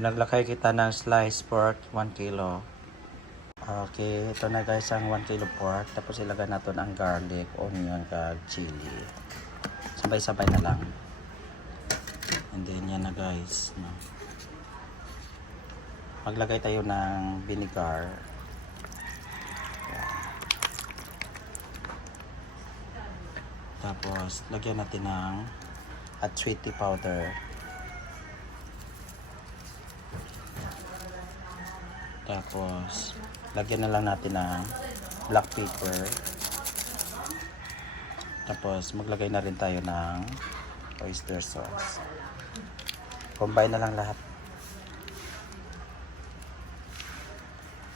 Naglakay kita ng sliced pork 1 kilo. Okay, ito na guys ang 1 kilo pork. Tapos ilagay natin ang garlic, onion, kag chili. Sabay-sabay na lang. And then yan na guys. No? Maglagay tayo ng vinegar. Yan. Tapos lagyan natin ng sweetie powder. Tapos lagyan na lang natin ng black pepper. Tapos maglagay na rin tayo ng oyster sauce. Combine na lang lahat.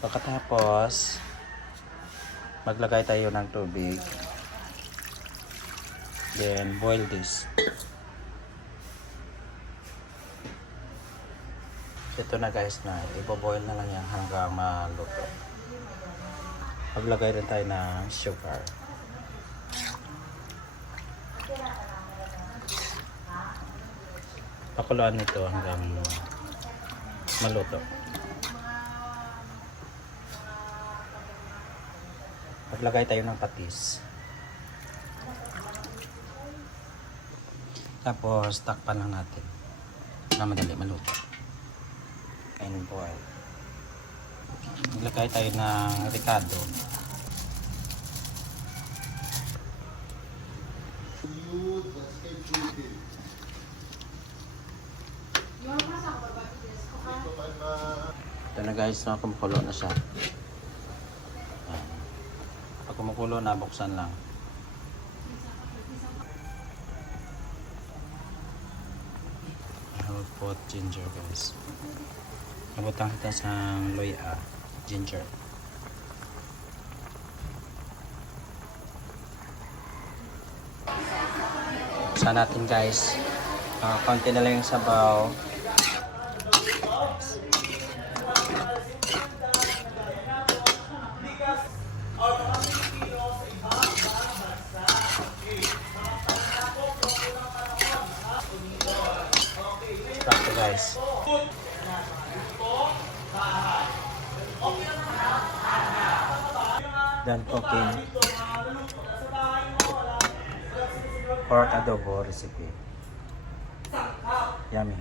Pagkatapos maglagay tayo ng tubig. Then boil this. Ito na guys na, ibo-boil na lang yan hanggang maluto. Maglagay rin tayo ng sugar. Pakuluan nito hanggang maluto. Maglagay tayo ng patis. Tapos takpan lang natin na madali maluto. And boil. Maglagay tayo ng ricado. Ito na guys, kumukulo na siya. Pag kumukulo na, buksan lang. I will put ginger guys. Nabutang kita sa loya, ginger. Buksan natin guys. Konti na lang yung sabaw. Stop to guys. Done cooking pork adobo recipe. Yummy.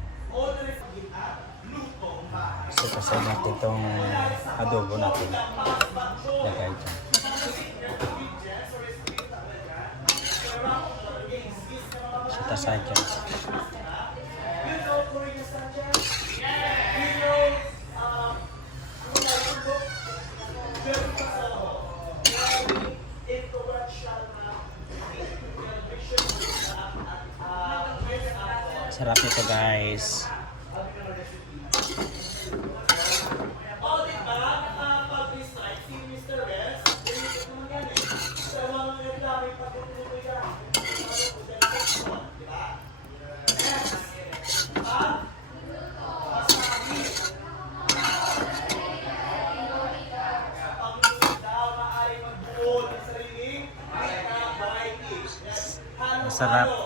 So kasay natin itong adobo natin. Lagay ito. Set aside guys. Sarap nito guys. Masarap.